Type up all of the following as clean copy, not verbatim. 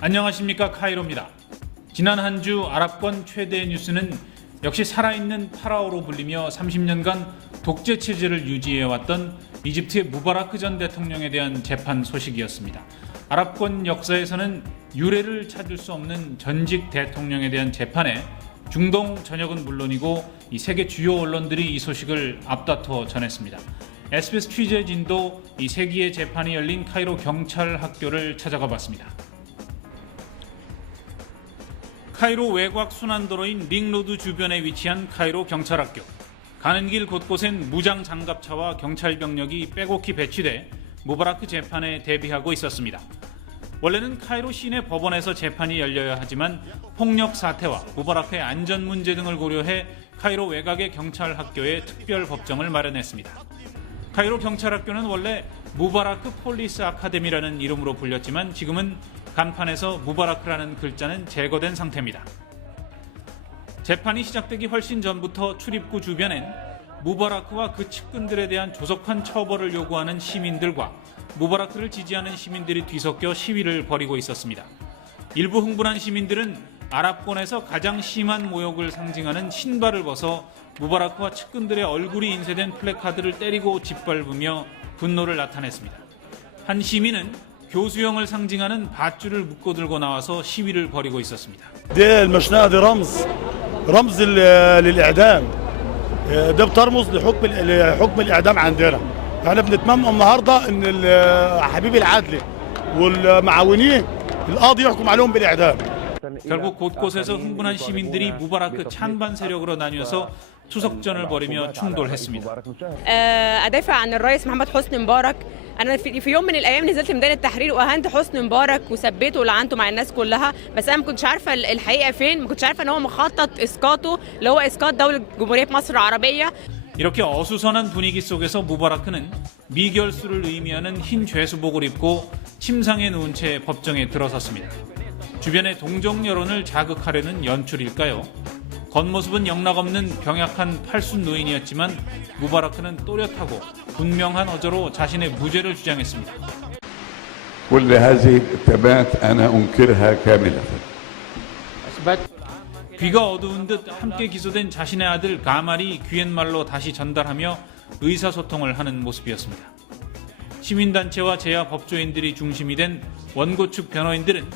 안녕하십니까, 카이로입니다. 지난 한 주 아랍권 최대 뉴스는 역시 살아있는 파라오로 불리며 30년간 독재 체제를 유지해왔던 이집트의 무바라크 전 대통령에 대한 재판 소식이었습니다. 아랍권 역사에서는 유례를 찾을 수 없는 전직 대통령에 대한 재판에 중동 전역은 물론이고 이 세계 주요 언론들이 이 소식을 앞다퉈 전했습니다. SBS 취재진도 이 세기의 재판이 열린 카이로 경찰 학교를 찾아가 봤습니다. 카이로 외곽 순환도로인 링로드 주변에 위치한 카이로 경찰학교. 가는 길 곳곳엔 무장 장갑차와 경찰 병력이 빼곡히 배치돼 무바라크 재판에 대비하고 있었습니다. 원래는 카이로 시내 법원에서 재판이 열려야 하지만 폭력 사태와 무바라크의 안전 문제 등을 고려해 카이로 외곽의 경찰학교에 특별 법정을 마련했습니다. 카이로 경찰학교는 원래 무바라크 폴리스 아카데미라는 이름으로 불렸지만 지금은 간판에서 무바라크라는 글자는 제거된 상태입니다. 재판이 시작되기 훨씬 전부터 출입구 주변엔 무바라크와 그 측근들에 대한 조속한 처벌을 요구하는 시민들과 무바라크를 지지하는 시민들이 뒤섞여 시위를 벌이고 있었습니다. 일부 흥분한 시민들은 아랍권에서 가장 심한 모욕을 상징하는 신발을 벗어 무바라크와 측근들의 얼굴이 인쇄된 플래카드를 때리고 짓밟으며 분노를 나타냈습니다. 한 시민은 교수형을 상징하는 밧줄을 묶고 들고 나와서 시위를 벌이고 있었습니다. ده المشنقة دي رمز للإعدام. ده بترمز لحكم الإعدام عندنا. احنا بنتمنى النهارده ان حبيب العدلي والمعاونين القاضي يحكم عليهم بالإعدام. 결국 곳곳에서 흥분한 시민들이 무바라크 찬반 세력으로 나뉘어서 투석전을 벌이며 충돌했습니다. أدافع عن الرئيس محمد حسني مبارك. أنا في يوم من الأيام نزلت ميدان التحرير وأهنت حسني مبارك وثبته ولعنته مع الناس كلها، بس أنا ما كنتش عارفة الحقيقة فين، ما كنتش عارفة إن هو مخطط إسقاطه اللي هو إسقاط دولة جمهورية مصر العربية. 이렇게 어수선한 분위기 속에서 무바라크는 미결수를 의미하는 흰 죄수복을 입고 침상에 누운 채 법정에 들어섰습니다. 주변의 동정 여론을 자극하려는 연출일까요? 겉모습은 영락없는 병약한 팔순 노인이었지만 무바라크는 또렷하고 분명한 어조로 자신의 무죄를 주장했습니다. كل هذه الكتابات أنا أنكرها كاملة. 귀가 어두운 듯 함께 기소된 자신의 아들 가말이 귀옛말로 다시 전달하며 의사소통을 하는 모습이었습니다. 시민단체와 제야 법조인들이 중심이 된 원고 측 변호인들은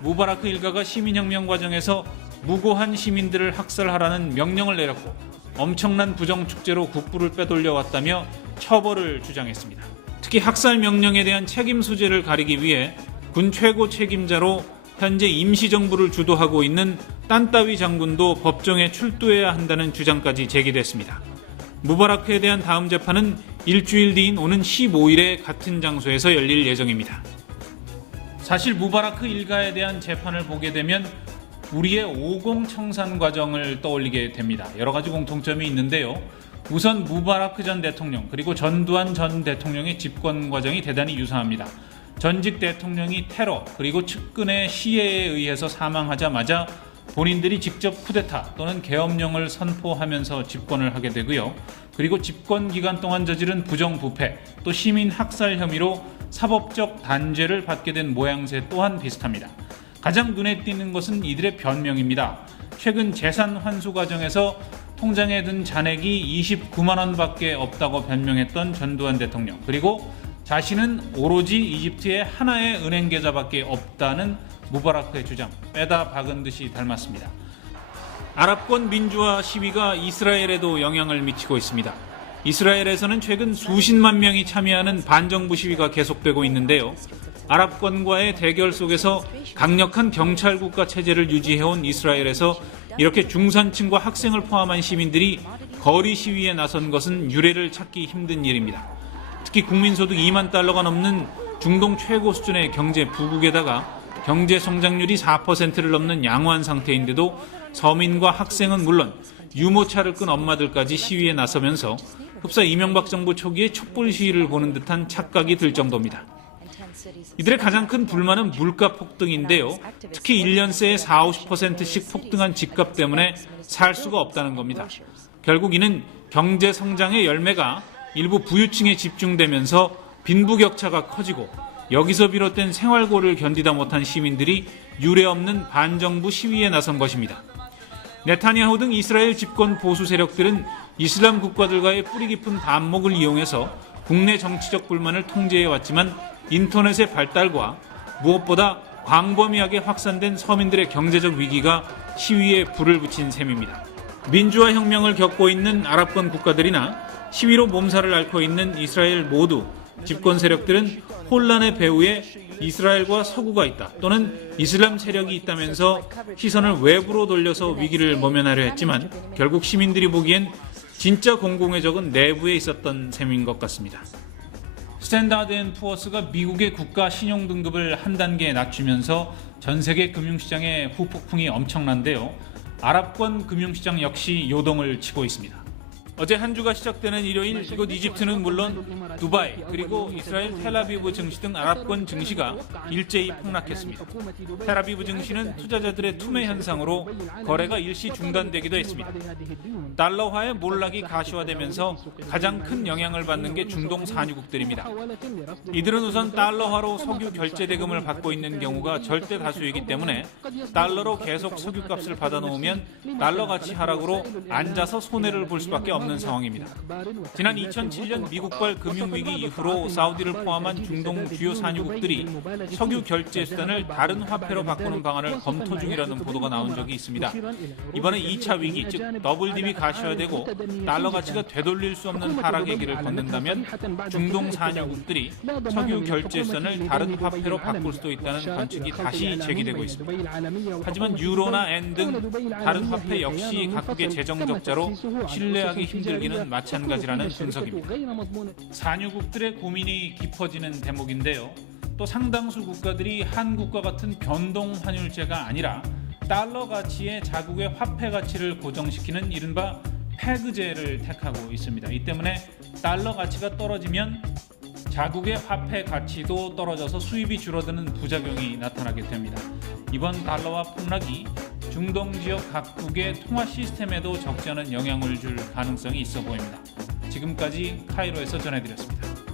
무바라크 일가가 시민혁명 과정에서 무고한 시민들을 학살하라는 명령을 내렸고 엄청난 부정축제로 국부를 빼돌려왔다며 처벌을 주장했습니다. 특히 학살 명령에 대한 책임 소재를 가리기 위해 군 최고 책임자로 현재 임시정부를 주도하고 있는 딴따위 장군도 법정에 출두해야 한다는 주장까지 제기됐습니다. 무바라크에 대한 다음 재판은 일주일 뒤인 오는 15일에 같은 장소에서 열릴 예정입니다. 사실 무바라크 일가에 대한 재판을 보게 되면 우리의 50 청산 과정을 떠올리게 됩니다. 여러 가지 공통점이 있는데요. 우선 무바라크 전 대통령 그리고 전두환 전 대통령의 집권 과정이 대단히 유사합니다. 전직 대통령이 테러 그리고 측근의 시해에 의해서 사망하자마자 본인들이 직접 쿠데타 또는 계엄령을 선포하면서 집권을 하게 되고요. 그리고 집권 기간 동안 저지른 부정부패 또 시민 학살 혐의로 사법적 단죄를 받게 된 모양새 또한 비슷합니다. 가장 눈에 띄는 것은 이들의 변명입니다. 최근 재산 환수 과정에서 통장에 든 잔액이 29만 원밖에 없다고 변명했던 전두환 대통령 그리고 자신은 오로지 이집트의 하나의 은행 계좌밖에 없다는 무바라크의 주장 빼다 박은 듯이 닮았습니다. 아랍권 민주화 시위가 이스라엘에도 영향을 미치고 있습니다. 이스라엘에서는 최근 수십만 명이 참여하는 반정부 시위가 계속되고 있는데요. 아랍권과의 대결 속에서 강력한 경찰 국가 체제를 유지해온 이스라엘에서 이렇게 중산층과 학생을 포함한 시민들이 거리 시위에 나선 것은 유례를 찾기 힘든 일입니다. 특히 국민소득 2만 달러가 넘는 중동 최고 수준의 경제 부국에다가 경제 성장률이 4%를 넘는 양호한 상태인데도 서민과 학생은 물론 유모차를 끈 엄마들까지 시위에 나서면서 흡사 이명박 정부 초기에 촛불 시위를 보는 듯한 착각이 들 정도입니다. 이들의 가장 큰 불만은 물가 폭등인데요. 특히 1년 새에 40~50%씩 폭등한 집값 때문에 살 수가 없다는 겁니다. 결국 이는 경제 성장의 열매가 일부 부유층에 집중되면서 빈부격차가 커지고 여기서 비롯된 생활고를 견디다 못한 시민들이 유례없는 반정부 시위에 나선 것입니다. 네타냐후 등 이스라엘 집권 보수 세력들은 이슬람 국가들과의 뿌리 깊은 반목을 이용해서 국내 정치적 불만을 통제해왔지만 인터넷의 발달과 무엇보다 광범위하게 확산된 서민들의 경제적 위기가 시위에 불을 붙인 셈입니다. 민주화 혁명을 겪고 있는 아랍권 국가들이나 시위로 몸살을 앓고 있는 이스라엘 모두 집권 세력들은 혼란의 배후에 이스라엘과 서구가 있다 또는 이슬람 세력이 있다면서 시선을 외부로 돌려서 위기를 모면하려 했지만 결국 시민들이 보기엔 진짜 공공의 적은 내부에 있었던 셈인 것 같습니다. 스탠다드 앤 푸어스가 미국의 국가 신용 등급을 한 단계 낮추면서 전 세계 금융시장의 후폭풍이 엄청난데요. 아랍권 금융시장 역시 요동을 치고 있습니다. 어제 한 주가 시작되는 일요일 이곳 이집트는 물론 두바이 그리고 이스라엘 텔아비브 증시 등 아랍권 증시가 일제히 폭락했습니다. 텔아비브 증시는 투자자들의 투매 현상으로 거래가 일시 중단되기도 했습니다. 달러화의 몰락이 가시화되면서 가장 큰 영향을 받는 게 중동 산유국들입니다. 이들은 우선 달러화로 석유 결제 대금을 받고 있는 경우가 절대 다수이기 때문에 달러로 계속 석유값을 받아놓으면 달러 가치 하락으로 앉아서 손해를 볼 수밖에 없는 상황입니다. 지난 2007년 미국발 금융위기 이후로 사우디를 포함한 중동 주요 산유국들이 석유 결제 수단을 다른 화폐로 바꾸는 방안을 검토 중이라는 보도가 나온 적이 있습니다. 이번에 2차 위기, 즉 더블딥이 가시화되고 달러 가치가 되돌릴 수 없는 하락의 길을 걷는다면 중동 산유국들이 석유 결제 수단을 다른 화폐로 바꿀 수도 있다는 관측이 다시 제기되고 있습니다. 하지만 유로나 엔 등 다른 화폐 역시 각국의 재정 적자로 신뢰하기 힘들기는 마찬가지라는 분석입니다. 산유국들의 고민이 깊어지는 대목인데요. 또 상당수 국가들이 한국과 같은 변동 환율제가 아니라 달러 가치의 자국의 화폐 가치를 고정시키는 이른바 패그제를 택하고 있습니다. 이 때문에 달러 가치가 떨어지면 자국의 화폐 가치도 떨어져서 수입이 줄어드는 부작용이 나타나게 됩니다. 이번 달러화 폭락이 중동 지역 각국의 통화 시스템에도 적지 않은 영향을 줄 가능성이 있어 보입니다. 지금까지 카이로에서 전해드렸습니다.